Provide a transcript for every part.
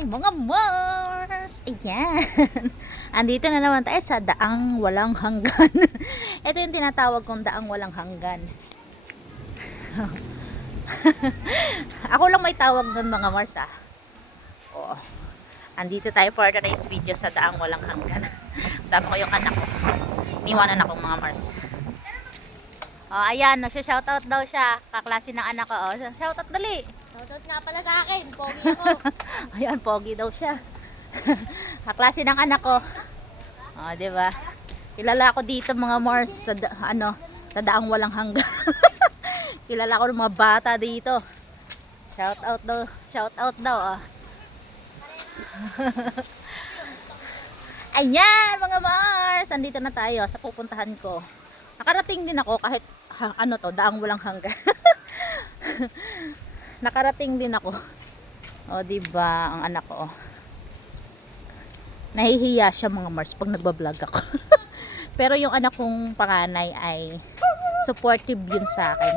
Hi mga Mars! Ayan! Andito na naman tayo sa daang walang hanggan. Ito yung tinatawag kong daang walang hanggan. Ako lang may tawag nun mga Mars Oo. Andito tayo for today's video sa daang walang hanggan. Kasama ko yung anak ko. Iniwanan ako mga Mars. Ayan, nagsha-shoutout daw siya. Kaklase ng anak ko. Shoutout dali. Shoutout nga pala sa akin, pogi ako. Ayan, pogi daw siya. Kaklase ng anak ko. Di ba? Kilala ko dito mga Mars sa sa daang walang hanggan. Kilala ko ng mga bata dito. Shoutout daw. Ayan mga Mars, andito na tayo sa pupuntahan ko. Nakarating din ako kahit daang walang hanggan. Nakarating din ako. Diba, ang anak ko. Nahihiya siya mga Mars pag nagbablog ako. Pero yung anak kong panganay ay supportive yun sa akin.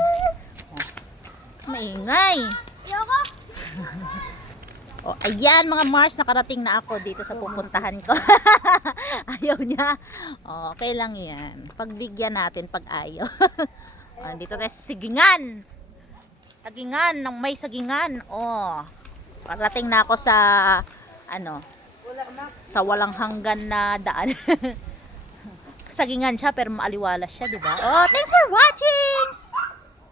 Maingay. Yoko! Ayan mga Mars, nakarating na ako dito sa pupuntahan ko. Ayaw niya. Okay lang yan. Pagbigyan natin pag ayaw. Dito tayo sa Sigingan. Sagingan, ng may sagingan. Parating na ako sa sa walang hanggan na daan. Sagingan siya pero maaliwalas siya, 'di ba? Thanks for watching.